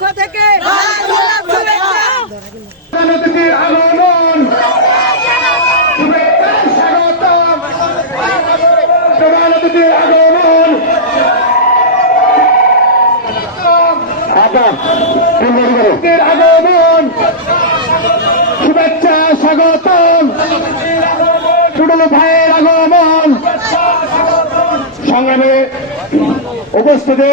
পক্ষ থেকে আগমন শুভেচ্ছা স্বাগতম। টুডল ভাইয়ের আগমন সংগ্রামে উপস্থিতি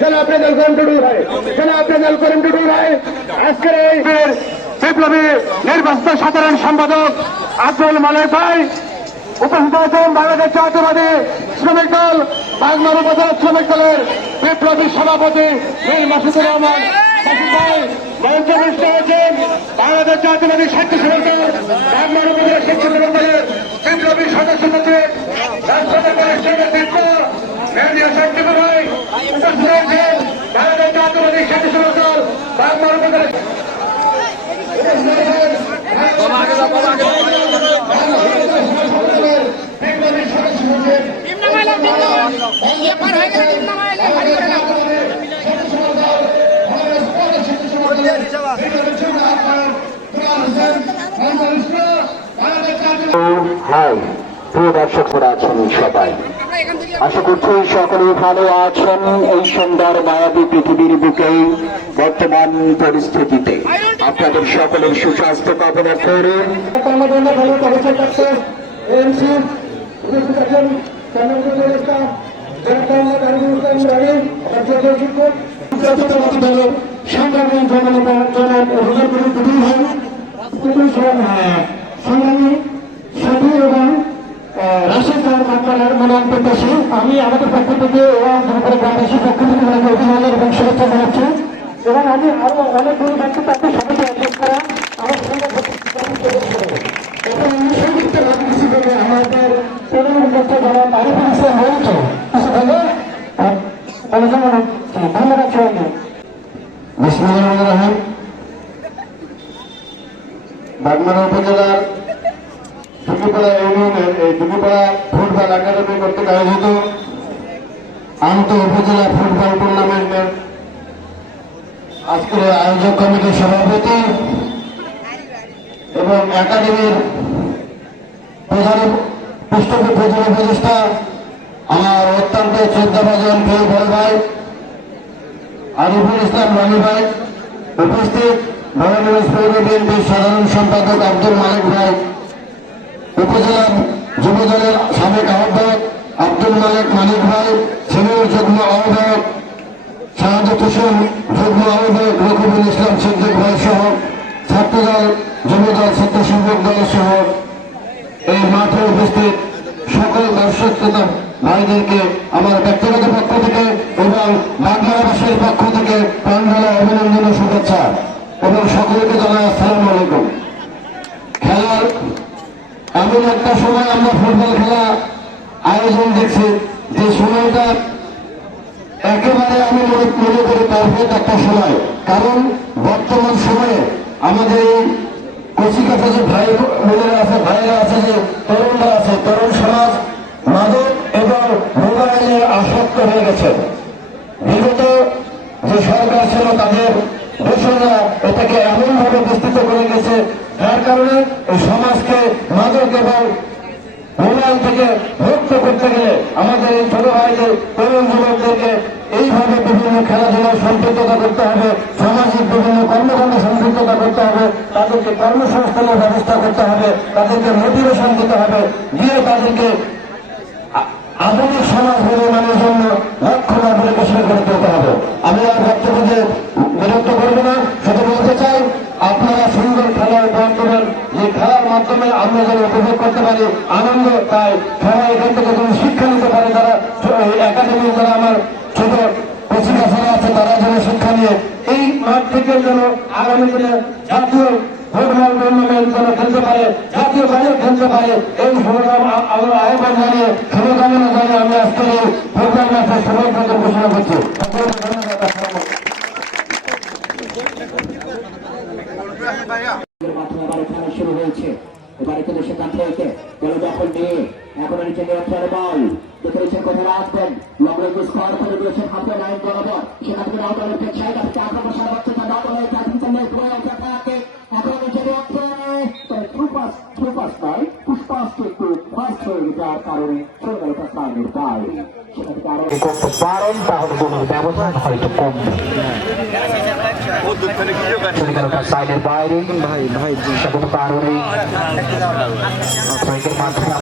জনাব রেজাল করিম টুডু ভাই। জনাব রেজাল করিম টুডু ভাই, আজকের এই বিপ্লবী নির্বাচিত সাধারণ সম্পাদক আব্দুল মালিক ভাই উপস্থিত আছেন বাংলাদেশ জাতীয়বাদী শ্রমিক দল বাগমার উপজেলা শ্রমিক দলের বিপ্লবী সভাপতি মীর মাসুদুর রহমান বাংলাদেশ জাতীয়বাদী স্বার্থ শ্রমিক দল উপজেলা শিক্ষক দলের বিপ্লবী সদস্য সচিব রাজপথের বরিষ্ঠ নেতৃত্ব মেহেদিয়া শক্তি ভাই উপস্থিত হয়েছেন বাংলাদেশ জাতীয়বাদী স্বার্থ শ্রমিক দল বাগমার উপজেলা হাই প্রিয় দর্শক আছেন সবাই। আশা করছি সকলে ভালো আছেন এই সুন্দর মায়াবী পৃথিবীর বুকে বর্তমান পরিস্থিতিতে। আপনাদের সকলের সুস্বাস্থ্য কামনা করে আমাদের ভালো অবস্থান থাকছে এমসি উপস্থিত আছেন চন্দ্রপুর ইসলাম জয়কান্নাথ আরিফুল ইসলাম রানী অধ্যক্ষ শিক্ষক সংগ্রামী জননেতা জনাব হুজুর দুটি ভাই সংগ্রামী সাথী এবং রাশেদ স্যার মাত্রার মনোনয়ন প্রত্যাশী, আমি আমাদের পক্ষ থেকে এবং ধনপুর গ্রামবাসীর পক্ষ থেকে ওনাকে অভিনন্দন এবং শুভেচ্ছা জানাচ্ছি। এবং আমি আরও অনেক গুরু ব্যক্তি তাকে সবাইকে অ্যাড্রেস করা, আমার সংযুক্ত রাজনীতি হিসেবে আমাদের উদ্যোক্তা যারা আরিফুল ইসলাম রয়েছে কিছু বলে আলোচনা ধন্যবাদ সবাইকে বিসমুল্লাহ রহমান বাগমারা উপজেলার ইউনিয়নের এই ফুটবল একাডেমি আয়োজিত উপজেলা ফুটবল টুর্নামেন্টের আজকের আয়োজক কমিটির সভাপতি এবং একাডেমির প্রধান প্রধান উপদেষ্টা আমার অত্যন্ত শ্রদ্ধাভাজন বড় ভাই, আরিফুল ইসলাম রনি ভাই উপস্থিত। পৌর বিএনপির সাধারণ সম্পাদক আব্দুল মালিক ভাই। উপজেলা যুব দলের সাবেক আহ্বায়ক আব্দুল মালিক মালিক ভাই সিনিয়র যুগ্ম আহ্বায়ক শাহাদত হোসেন যুগ্ম আহ্বায়ক রকিবুল ইসলাম সিদ্দিক ভাই সহ ছাত্রদল, যুবদল স্বেচ্ছাসেবক দল সহ এই মাঠে উপস্থিত সকল দর্শক শ্রোতা ভাইদেরকে আমার ব্যক্তিগত পক্ষ থেকে এবং বাংলাবাসীর পক্ষ থেকে প্রাণঢালা অভিনন্দন ও শুভেচ্ছা। এবং সকলকে জানাই আসসালামু আলাইকুম খেলার এমন একটা সময় আমরা ফুটবল খেলা আয়োজন দেখছি। যে সময়টা একেবারে আমি মনে করি পারফেক্ট একটা সময়। কারণ বর্তমান সময়ে আমাদের এই কচিকাছা যে ভাই বোনেরা আছে, ভাইয়েরা আছে, যে তরুণরা আছে, তরুণ সমাজ, মাদক এবং মোবাইলে আসক্ত হয়ে গেছে। বিগত যে সরকার ছিল, তাদের দোষরা এটাকে এমনভাবে বিস্তৃত করে গেছে, যার কারণে সমাজকে মাদক এবং মোবাইল থেকে মুক্ত করতে গেলে আমাদের এই ছোট ভাইদের, তরুণ যুবকদেরকে এইভাবে বিভিন্ন খেলাধুলার সম্পৃক্ততা করতে হবে, সামাজিক বিভিন্ন কর্মকাণ্ডে সম্পৃক্ততা করতে হবে, তাদেরকে কর্মসংস্থানের ব্যবস্থা করতে হবে, তাদেরকে মোটিভেশন দিতে হবে, দিয়ে তাদেরকে আধুনিক সমাজ নির্মাণের জন্য লক্ষ্য অগ্রগতিশীল করে তুলতে হবে। আমি আর বক্তব্যে বিরক্ত করব না, শুধু বলতে চাই, আপনারা সুন্দর খেলা উপহার যে খেলার মাধ্যমে আমরা যেন করতে পারি, আনন্দ, তাই সবাই এখান থেকে কোনো শিক্ষা নিতে পারে এই একাডেমি যারা আমার ছোট কচিকাছারা আছে আছে, তারা যেন শিক্ষা নিয়ে এই মাঠ থেকে যেন আগামী দিনে জাতীয় ফুটবল টুর্নামেন্ট যেন খেলতে পারে, জাতীয় দলে খেলতে পারে, এই সংগ্রাম আমরা আহ্বান জানিয়ে শুভকামনা জানিয়ে আমি আজকে এই ফুটবল ম্যাচের সবাইকে ঘোষণা করছি। মাধ্যমে আবার খেলা শুরু হয়েছে এবারে কিন্তু সেখান থেকে বল দখল নিয়ে। এখন নিচে নিয়ন্ত্রণ বল। দেখে নিচ্ছেন কোথায় রাখবেন? লং রেঞ্জ স্কোয়ার করে দিয়েছেন হাতে লাইন বরাবর। সেখান থেকে আউট হলে সাইড থেকে আক্রমণ তাহলে কোনো ব্যবধান হয়তো কমবে সাইডের বাইরে ভাই ভাই সেটা কারণে মাধ্যমে